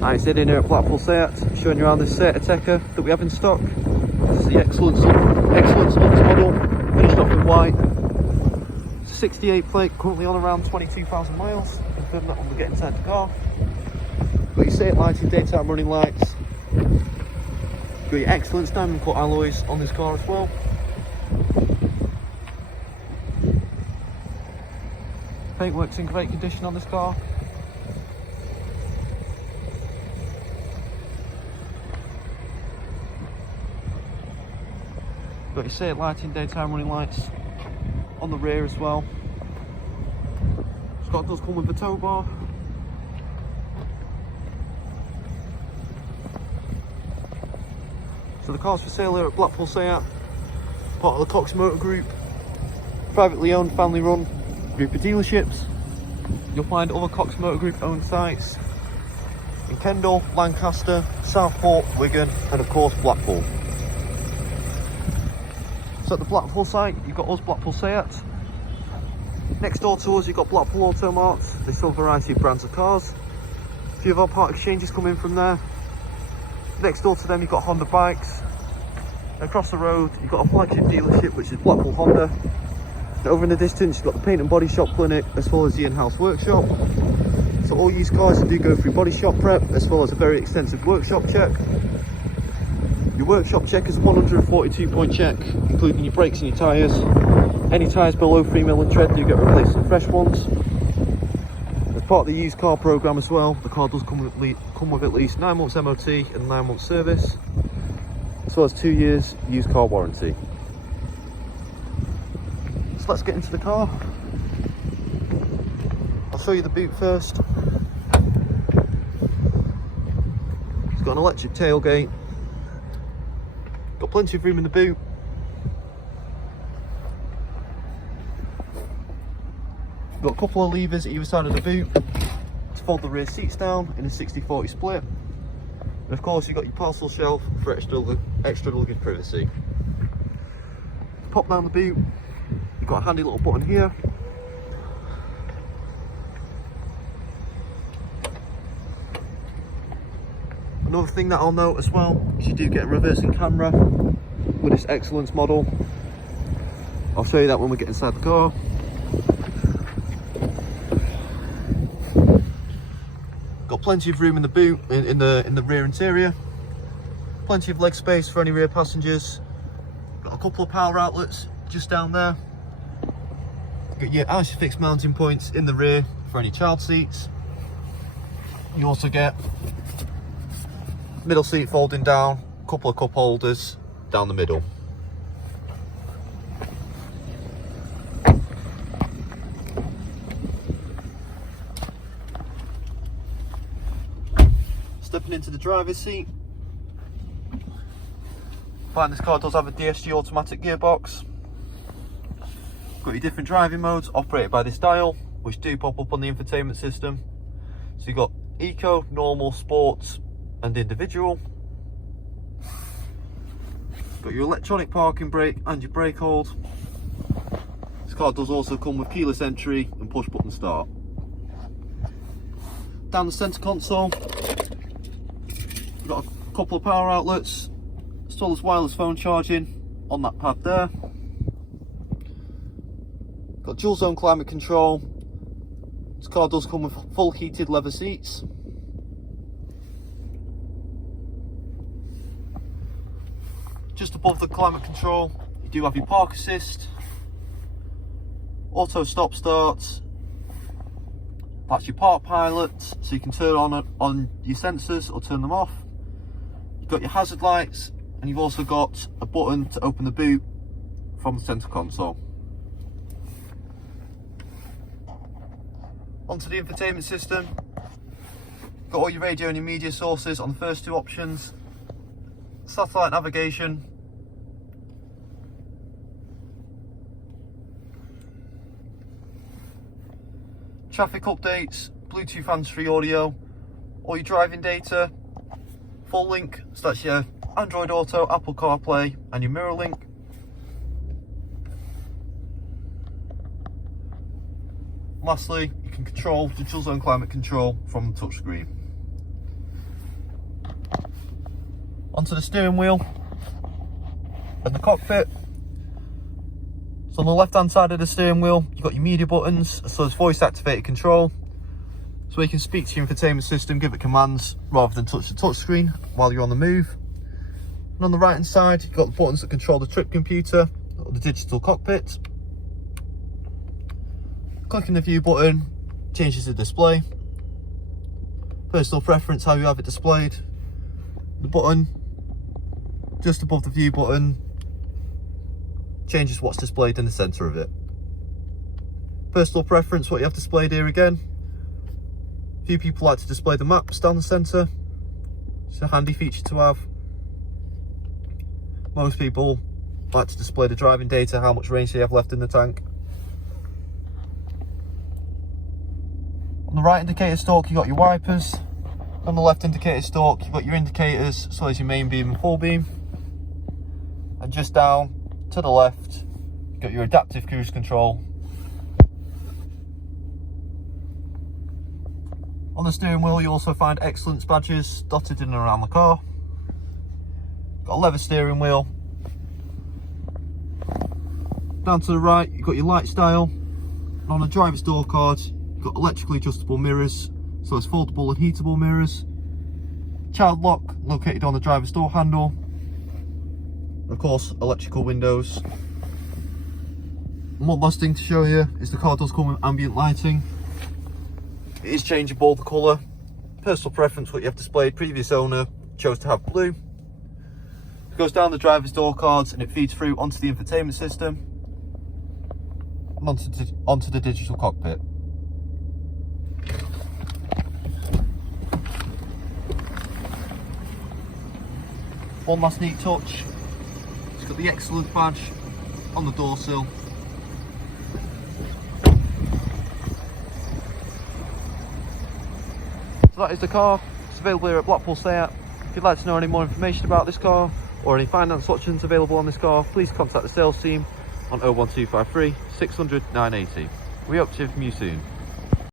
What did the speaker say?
Hi, it's Ed in here at Blackpool Seat, showing you around this Seat Ateca that we have in stock. This is the XCELLENCE Lux model, finished off in white. It's a 68 plate, currently on around 22,000 miles. Confirm that when we get inside the car. Got your Seat lighting, daytime running lights. Got your XCELLENCE diamond cut alloys on this car as well. Paintwork's in great condition on this car. Got your Seat lighting, daytime running lights on the rear as well. This car does come with a tow bar. So the car's for sale here at Blackpool Seat, part of the Cox Motor Group, privately owned, family run group of dealerships. You'll find other Cox Motor Group owned sites in Kendal, Lancaster, Southport, Wigan, and of course Blackpool. So at the Blackpool site, you've got us, Blackpool Seat. Next door to us, you've got Blackpool Auto Mart. They sell a variety of brands of cars. A few of our part exchanges come in from there. Next door to them, you've got Honda bikes. Across the road, you've got a flagship dealership, which is Blackpool Honda. Over in the distance, you've got the paint and body shop clinic, as well as the in-house workshop. So all used cars do go through body shop prep, as well as a very extensive workshop check. Your workshop check is a 142-point check, including your brakes and your tyres. Any tyres below 3 mm in tread do get replaced with fresh ones. As part of the used car programme as well, the car does come with at least 9 months MOT and 9 months service, as well as 2 years used car warranty. So let's get into the car. I'll show you the boot first. It's got an electric tailgate. Got plenty of room in the boot. Got a couple of levers at either side of the boot to fold the rear seats down in a 60-40 split. And of course you've got your parcel shelf for extra luggage privacy. Pop down the boot, you've got a handy little button here. Another thing that I'll note as well is you do get a reversing camera with this XCELLENCE model. I'll show you that when we get inside the car. Got plenty of room in the boot, in the rear interior. Plenty of leg space for any rear passengers. Got a couple of power outlets just down there. Got your ISOFIX mounting points in the rear for any child seats. You also get middle seat folding down, a couple of cup holders down the middle. Stepping into the driver's seat, find this car does have a DSG automatic gearbox. Got your different driving modes operated by this dial, which do pop up on the infotainment system. So you've got Eco, Normal, Sports and Individual. Got your electronic parking brake and your brake hold. This car does also come with keyless entry and push button start. Down the centre console, we've got a couple of power outlets, as well as wireless phone charging on that pad there. Got dual zone climate control. This car does come with full heated leather seats. Just above the climate control, you do have your park assist, auto stop start. That's your park pilot, so you can turn on your sensors or turn them off. You've got your hazard lights, and you've also got a button to open the boot from the centre console. Onto the infotainment system. Got all your radio and your media sources on the first two options. Satellite navigation. Traffic updates, Bluetooth hands-free audio, all your driving data, full link, so that's your Android Auto, Apple CarPlay and your mirror link. Lastly, you can control the dual zone climate control from the touchscreen. onto the steering wheel and the cockpit. So on the left hand side of the steering wheel, you've got your media buttons, so there's voice activated control. So you can speak to your infotainment system, give it commands rather than touch the touchscreen while you're on the move. And on the right hand side, you've got the buttons that control the trip computer or the digital cockpit. Clicking the view button changes the display. Personal preference, how you have it displayed. The button just above the view button changes what's displayed in the centre of it. Personal preference, what you have displayed here again. Few people like to display the maps down the centre. It's a handy feature to have. Most people like to display the driving data, how much range they have left in the tank. On the right indicator stalk, you've got your wipers. On the left indicator stalk, you've got your indicators, so as your main beam and full beam. And just down to the left, you've got your adaptive cruise control. On the steering wheel, you also find XCELLENCE badges dotted in and around the car. Got a leather steering wheel. Down to the right, you've got your light style. And on the driver's door card, you've got electrically adjustable mirrors, so it's foldable and heatable mirrors. Child lock located on the driver's door handle. Of course, electrical windows. And one last thing to show you is the car does come with ambient lighting. It is changeable, the colour. Personal preference, what you have displayed. Previous owner chose to have blue. It goes down the driver's door cards and it feeds through onto the infotainment system and onto the digital cockpit. One last neat touch. It's got the XCELLENCE badge on the door sill. So that is the car. It's available here at Blackpool Seat. If you'd like to know any more information about this car or any finance options available on this car, please contact the sales team on 01253 600 980. We hope to hear from you soon.